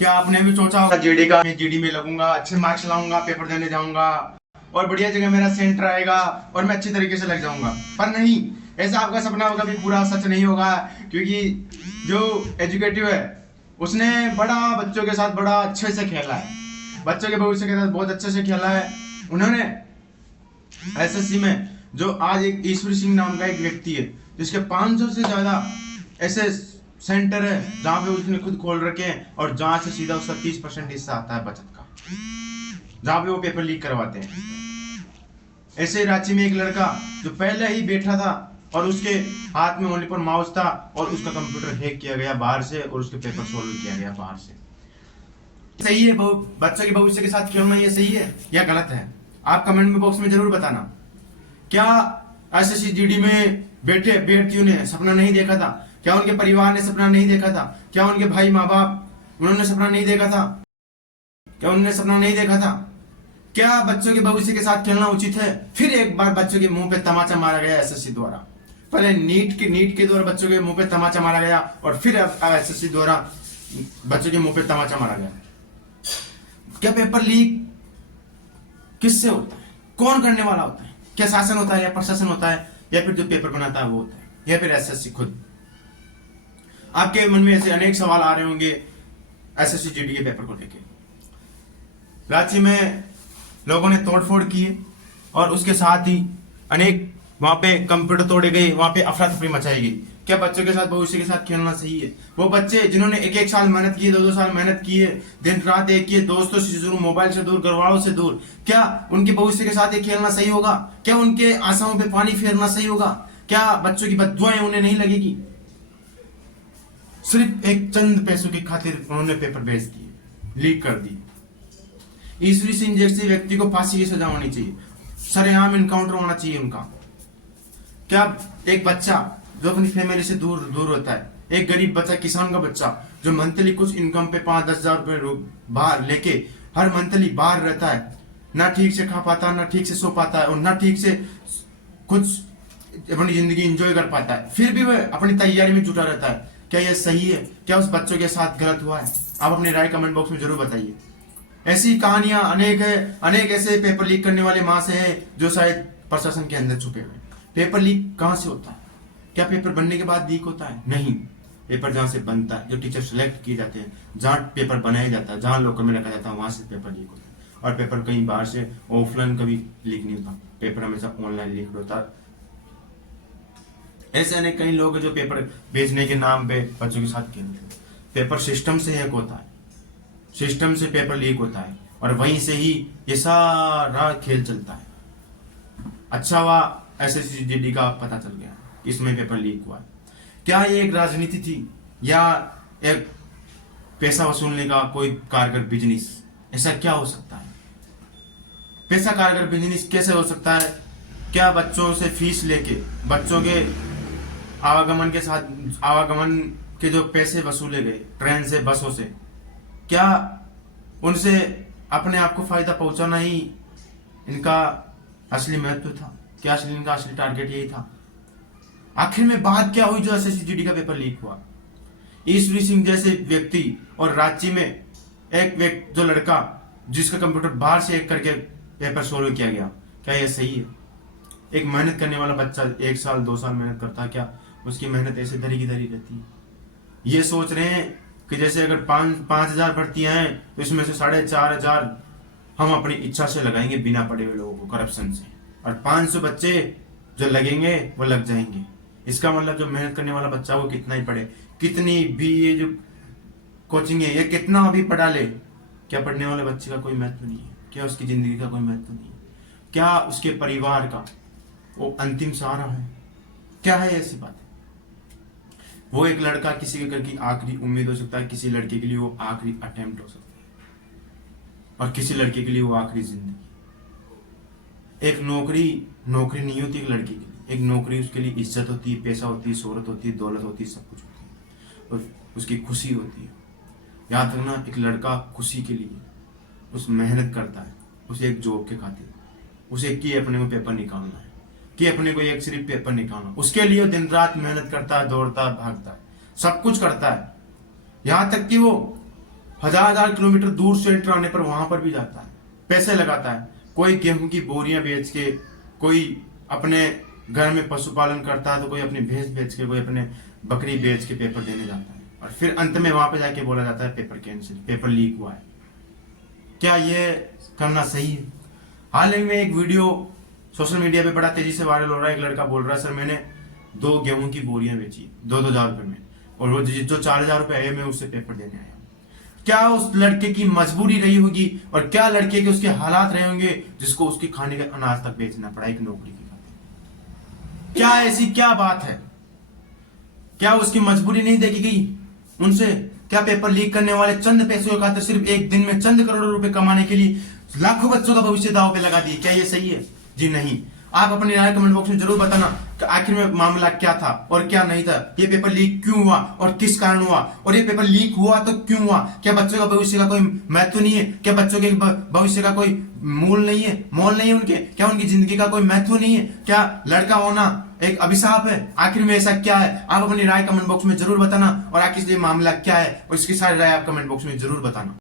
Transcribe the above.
क्या आपने भी सोचा होगा जीडी का, मैं जीडी में लगूंगा, अच्छे मार्क्स लाऊंगा, पेपर देने जाऊंगा और बढ़िया जगह मेरा सेंटर आएगा और मैं अच्छी तरीके से लग जाऊंगा। पर नहीं, ऐसा आपका सपना होगा भी पूरा सच नहीं होगा, क्योंकि जो एजुकेटिव है उसने बड़ा बच्चों के साथ बड़ा अच्छे से खेला है, बच्चों के भविष्य के साथ बहुत अच्छे से खेला है। उन्होंने एसएससी में जो आज एक ईश्वर सिंह नाम का एक व्यक्ति है जिसके 500 से ज्यादा ऐसे सेंटर है जहां पे उसने खुद खोल रखे हैं और जहां से सीधा उसका 30% हिस्सा आता है बचत का, जहां पे वो पेपर लीक करवाते हैं। ऐसे रांची में एक लड़का जो पहले ही बैठा था और उसके हाथ में ओनली पर माउस था और उसका कंप्यूटर हैक किया गया बाहर से और उसके पेपर सोल्व किया गया बाहर से। सही है बच्चों के भविष्य के साथ खेलना, ये सही है या गलत है? आप कमेंट में बॉक्स में जरूर बताना। क्या एसएससी जीडी में बैठे अभ्यर्थियों ने सपना नहीं देखा था? क्या उनके परिवार ने सपना नहीं देखा था? क्या उनके भाई माँ बाप उन्होंने सपना नहीं देखा था? क्या उन्होंने सपना नहीं देखा था? क्या बच्चों के भविष्य के साथ खेलना उचित है? फिर एक बार बच्चों के मुंह पे तमाचा मारा गया एसएससी द्वारा। पहले नीट के द्वारा बच्चों के मुंह पे तमाचा मारा गया और फिर अब एसएससी द्वारा बच्चों के मुंह पे तमाचा मारा गया। क्या पेपर लीक किससे होता है? कौन करने वाला होता है? क्या शासन होता है या प्रशासन होता है या फिर जो पेपर बनाता है वो होता है या फिर एसएससी खुद? आपके मन में ऐसे अनेक सवाल आ रहे होंगे एसएससी जीडी के पेपर को लेके। रांची में लोगों ने तोड़फोड़ की है और उसके साथ ही अनेक वहां पे कंप्यूटर तोड़े गए, वहां पे अफरा तफरी मचाई गई। क्या बच्चों के साथ भविष्य के साथ खेलना सही है? वो बच्चे जिन्होंने एक साल मेहनत की है, 2 साल मेहनत की है, दिन रात एक किए, दोस्तों से दूर, मोबाइल से दूर, घर वालों से दूर, क्या उनके भविष्य के साथ खेलना सही होगा? क्या उनके आशाओं पे पानी फेरना सही होगा? क्या बच्चों की बद्दुआएं उन्हें नहीं लगेगी? सिर्फ एक चंद पैसों की खातिर उन्होंने पेपर भेज दिए, लीक कर दी। ईश्वरी सिंह जैसे व्यक्ति को फांसी की सजा होनी चाहिए, सरेआम इनकाउंटर होना चाहिए उनका। क्या एक बच्चा जो अपनी फैमिली से दूर दूर होता है, एक गरीब बच्चा, किसान का बच्चा जो मंथली कुछ इनकम पे 5-10 हजार रुपए बाहर लेके हर मंथली बाहर रहता है, ना ठीक से खा पाता, ना ठीक से सो पाता है और ना ठीक से कुछ अपनी जिंदगी एंजॉय कर पाता है, फिर भी वह अपनी तैयारी में जुटा रहता है। क्या यह सही है? क्या उस बच्चों के साथ गलत हुआ है? आप अपनी राय कमेंट बॉक्स में जरूर बताइए। ऐसी कहानियां अनेक है, अनेक ऐसे पेपर लीक करने वाले माँ से है जो शायद प्रशासन के अंदर छुपे हुए। पेपर लीक कहां से होता है? क्या पेपर बनने के बाद लीक होता है? नहीं, पेपर जहां से बनता है, जो टीचर सिलेक्ट किए जाते हैं, जहां पेपर बनाया जाता है, जहां लोकर में रखा जाता है, वहां से पेपर लीक होता है। और पेपर कहीं बाहर से ऑफलाइन कभी लीक नहीं होता, पेपर हमेशा ऑनलाइन लीक होता है। ऐसे अनेक कई लोग जो पेपर भेजने के नाम पे बच्चों के साथ खेलते हैं। पेपर सिस्टम से हैक होता है, सिस्टम से पेपर लीक होता है और वहीं से ही ये सारा खेल चलता है। अच्छा हुआ एसएससी जीडी का पता चल गया, इसमें पेपर लीक हुआ। क्या ये एक राजनीति थी या एक पैसा वसूलने का कोई कारगर बिजनेस? ऐसा क्या हो सकता है? पैसा कारगर बिजनेस कैसे हो सकता है? क्या बच्चों से फीस लेके बच्चों के आवागमन के साथ आवागमन के जो पैसे वसूले गए ट्रेन से, बसों से, क्या उनसे अपने आप को फायदा पहुंचाना ही इनका असली महत्व था? क्या इनका असली टारगेट यही था? आखिर में बात क्या हुई जो एसएससी जीडी का पेपर लीक हुआ? ईश्वरी सिंह जैसे व्यक्ति और रांची में एक व्यक्ति, जो लड़का जिसका कंप्यूटर बाहर से हैक करके पेपर सोल्व किया गया, क्या यह सही है? एक मेहनत करने वाला बच्चा 1 साल 2 साल मेहनत करता है, क्या उसकी मेहनत ऐसे धरी की धरी रहती है? ये सोच रहे हैं कि जैसे अगर 5,000 भर्तियां हैं तो इसमें से 4,500 हम अपनी इच्छा से लगाएंगे बिना पढ़े हुए लोगों को, करप्शन से, और 500 बच्चे जो लगेंगे वो लग जाएंगे। इसका मतलब जो मेहनत करने वाला बच्चा वो कितना ही पढ़े, कितनी भी ये जो कोचिंग है, ये कितना भी पढ़ा ले, क्या पढ़ने वाले बच्चे का कोई महत्व नहीं है? क्या उसकी जिंदगी का कोई महत्व नहीं है? क्या उसके परिवार का वो अंतिम सहारा है? क्या है ऐसी बात? वो एक लड़का किसी के घर की आखिरी उम्मीद हो सकता है, किसी लड़के के लिए वो आखिरी अटेम्प्ट हो सकता है और किसी लड़के के लिए वो आखिरी जिंदगी। एक नौकरी नहीं होती एक लड़के के लिए। एक नौकरी उसके लिए इज्जत होती है, पैसा होती है, शोहरत होती है, दौलत होती है, सब कुछ होती है और उसकी खुशी होती है। याद रखना, एक लड़का खुशी के लिए उस मेहनत करता है, उसे एक जॉब के खातिर, उसे कि अपने को पेपर निकालना है, कि अपने को एक सिर्फ पेपर निकालना, उसके लिए दिन रात मेहनत करता है, दौड़ता है, भागता है, सब कुछ करता है। यहां तक कि वो हजार किलोमीटर दूर से इंटर आने पर वहां पर भी जाता है, पैसे लगाता है। कोई गेहूं की बोरियां बेच के, कोई अपने घर में पशुपालन करता है, तो कोई अपनी भैंस बेच के, कोई अपने बकरी बेच के पेपर देने जाता है, और फिर अंत में वहां पे जाके बोला जाता है पेपर कैंसिल, पेपर लीक हुआ है। क्या ये करना सही है? हाल ही में एक वीडियो सोशल मीडिया पे बड़ा तेजी से वायरल हो रहा है। एक लड़का बोल रहा है, सर मैंने 2 गेहूं की बोरियां बेची 2-2 हजार रुपए में, और वो जो 4 हजार रुपए आए मैं उससे पेपर देने आया। क्या उस लड़के की मजबूरी रही होगी, और क्या लड़के के उसके हालात रहे होंगे जिसको उसके खाने के अनाज तक बेचना पड़ा एक नौकरी की खातिर? क्या ऐसी क्या बात है? क्या उसकी मजबूरी नहीं देखी गई उनसे? क्या पेपर लीक करने वाले चंद पैसों के खातिर सिर्फ एक दिन में चंद करोड़ों रुपए कमाने के लिए लाखों बच्चों का भविष्य दांव पे लगा दिए? क्या ये सही है? जी नहीं। आप अपनी राय कमेंट बॉक्स में जरूर बताना कि आखिर में मामला क्या था और क्या नहीं था, ये पेपर लीक क्यों हुआ और किस कारण हुआ, और ये पेपर लीक हुआ तो क्यों हुआ? क्या बच्चों का भविष्य का कोई महत्व नहीं है? क्या बच्चों के भविष्य का कोई मोल नहीं है उनके? क्या उनकी जिंदगी का कोई महत्व नहीं है? क्या लड़का होना एक अभिशाप है? आखिर में ऐसा क्या है? आप अपनी राय कमेंट बॉक्स में जरूर बताना, और आखिर ये मामला क्या है और इसकी सारी राय आप कमेंट बॉक्स में जरूर बताना।